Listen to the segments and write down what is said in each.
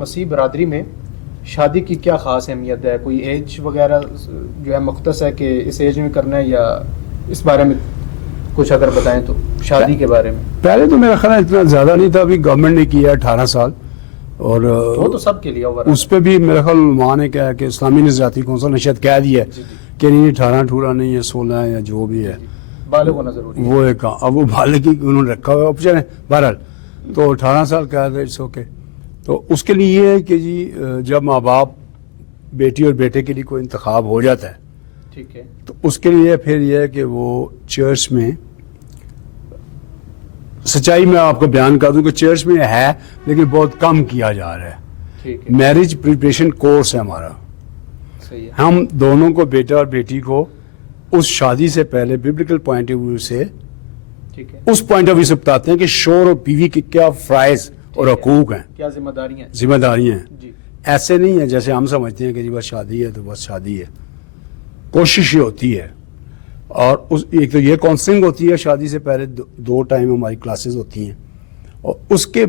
مسیح برادری میں شادی کی کیا خاص اہمیت ہے؟ کوئی ایج وغیرہ جو ہے مختص ہے کہ اس ایج میں کرنا ہے، یا اس بارے میں کچھ اگر بتائیں تو شادی کے بارے میں؟ پہلے تو میرا خیال اتنا زیادہ نہیں تھا، ابھی گورنمنٹ نے کیا 18 سال، اور وہ تو سب کے لیے اس پہ بھی میرا خیال علماء نے کہا کہ اسلامی نظریاتی کونسل نے شاید کہہ دیا ہے کہ نہیں 18 ٹھورا نہیں ہے، 16 ہے یا جو بھی ہے، بالغ ہونا ضروری ہے۔ وہ ایک اب وہ بالغ کی انہوں نے رکھا ہوا ہے آپشن ہے بہرحال، تو 18 سال کہا تھا اٹس اوکے۔ تو اس کے لیے یہ ہے کہ جی جب ماں باپ بیٹی اور بیٹے کے لیے کوئی انتخاب ہو جاتا ہے، ٹھیک ہے، تو اس کے لیے پھر یہ ہے کہ وہ چرچ میں، سچائی میں آپ کو بیان کر دوں کہ چرچ میں ہے لیکن بہت کم کیا جا رہا ہے۔ ٹھیک ہے، میرج پریپریشن کورس ہے ہمارا، صحیح ہے، ہم دونوں کو بیٹا اور بیٹی کو اس شادی سے پہلے ببلیکل پوائنٹ آف ویو سے، ٹھیک ہے، اس پوائنٹ آف ویو سے بتاتے ہیں کہ شوہر اور بیوی کے کیا فرائض اور حقوق ہیں، کیا ذمہ داریاں ہیں۔ ذمہ داریاں ہیں۔ جی، ایسے نہیں ہے جیسے ہم سمجھتے ہیں کہ جی بس شادی ہے تو بس شادی ہے، کوشش یہ ہوتی ہے، اور ایک تو یہ کاؤنسلنگ ہوتی ہے شادی سے پہلے، دو ٹائم ہماری کلاسز ہوتی ہیں، اور اس کے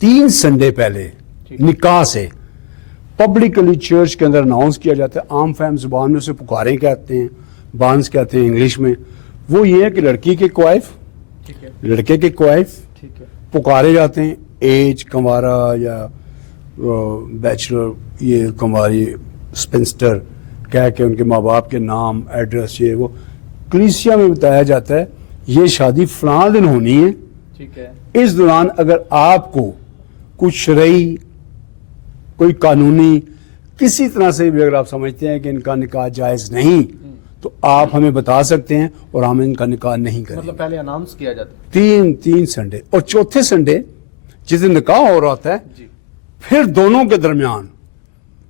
3 سنڈے پہلے نکاح سے پبلکلی چرچ کے اندر اناؤنس کیا جاتا ہے، عام فہم زبان میں اسے پکاریں کہتے ہیں، بانس کہتے ہیں انگلش میں، وہ یہ ہے کہ لڑکی کے کوائف، ٹھیک ہے، لڑکے کے کوائف ٹھیک ہے، پکارے جاتے ہیں، ایج کنوارا یا بیچلر، یہ کنواری اسپنسٹر کہہ کے ان کے ماں باپ کے نام، ایڈریس، یہ وہ کلیسیا میں بتایا جاتا ہے یہ شادی فلاں دن ہونی ہے، ٹھیک ہے، اس دوران اگر آپ کو کچھ شرعی، کوئی قانونی کسی طرح سے بھی اگر آپ سمجھتے ہیں کہ ان کا نکاح جائز نہیں تو آپ ہمیں بتا سکتے ہیں اور ہم ان کا نکاح نہیں کریں۔ مطلب پہلے اناؤنس کیا جاتا ہے۔ تین سنڈے، اور چوتھے سنڈے جس دن نکاح ہو رہا ہوتا ہے، جی، پھر دونوں کے درمیان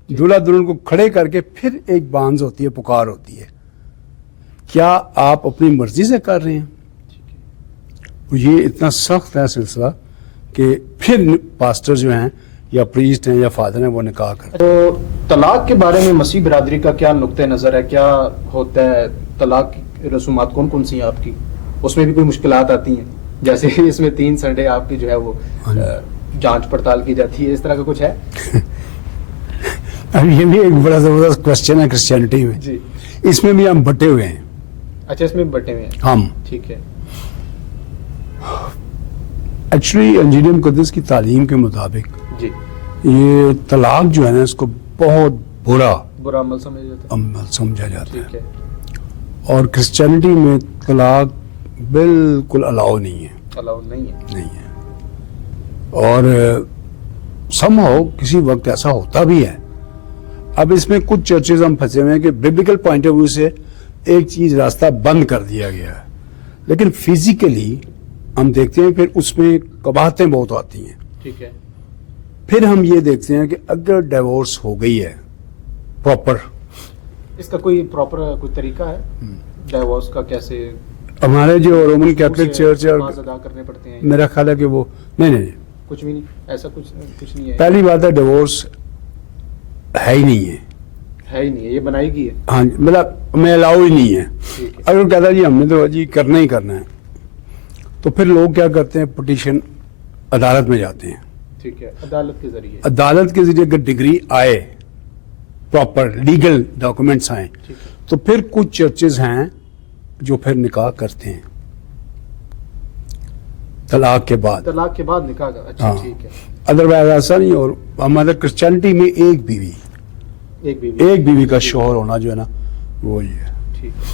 دولہا دلہن کو کھڑے کر کے پھر ایک بانز ہوتی ہے، پکار ہوتی ہے، کیا آپ اپنی مرضی سے کر رہے ہیں؟ یہ اتنا سخت ہے سلسلہ کہ پھر پاسٹر جو ہیں یا پریسٹ ہیں یا فادر ہیں وہ نکاح کرتے ہیں۔ تو طلاق کے بارے میں مسیح برادری کا کیا نقطہ نظر ہے؟ کیا ہوتا ہے طلاق کی رسومات کون کون سی ہیں آپ کی؟ اس میں بھی کوئی مشکلات آتی ہیں؟ جیسے اس میں 3 سنڈے آپ کی جو ہے وہ جانچ پڑتال کی جاتی ہے، اس طرح کا کچھ ہے؟ اب یہ بھی ایک بڑا زبردست کوشچن ہے کرسچینٹی میں، جی، اس میں بھی ہم بٹے ہوئے ہیں۔ اچھا، اس میں بٹے ہوئے ہیں، ہم ٹھیک ہے، ایکچولی انجیل مقدس کی تعلیم کے مطابق جی، یہ طلاق جو ہے نا اس کو بہت برا عمل سمجھا جاتا ہے، عمل سمجھا جاتا ہے، ٹھیک ہے، اور کرسچینٹی میں طلاق بالکل الاؤ نہیں ہے، الاؤ نہیں ہے، نہیں ہے، اور somehow کسی وقت ایسا ہوتا بھی ہے۔ اب اس میں کچھ چرچز ہم پھنسے ہوئے ہیں کہ ببلیکل پوائنٹ آف ویو سے ایک چیز راستہ بند کر دیا گیا ہے، لیکن فزیکلی ہم دیکھتے ہیں پھر اس میں قباحتیں بہت آتی ہیں۔ ٹھیک ہے، پھر ہم یہ دیکھتے ہیں کہ اگر ڈیورس ہو گئی ہے پراپر، اس کا کوئی پراپر کوئی طریقہ ہے ڈائیورس کا؟ کیسے ہمارے جو رومن کیتھولک چرچ ہے، نماز ادا کرنے پڑتے ہیں؟ میرا خیال ہے کہ وہ نہیں، کچھ بھی نہیں، ایسا کچھ نہیں ہے؟ پہلی بات ہے ڈیورس ہے ہی نہیں ہے، ہے ہی نہیں ہے، یہ بنائی گئی ہے، ہاں جی، مطلب میں الاؤ ہی نہیں ہے۔ ٹھیک ہے، اگر کہتا جی ہم نے تو جی کرنا ہی کرنا ہے، تو پھر لوگ کیا کرتے ہیں، پٹیشن عدالت میں جاتے ہیں، ٹھیک ہے، عدالت کے ذریعے، عدالت کے ذریعے اگر ڈگری آئے، پراپر لیگل ڈاکومنٹس آئیں، ٹھیک ہے، تو پھر کچھ چرچز ہیں جو پھر نکاح کرتے ہیں طلاق کے بعد، طلاق کے بعد نکاح کا، اچھا، ہاں، ٹھیک ہے، ادروائز ایسا نہیں۔ اور ہمارے کرسچینٹی میں ایک بیوی ایک بیوی، کا شوہر ہونا جو ہے نا وہ یہ ہے۔ ٹھیک ہے۔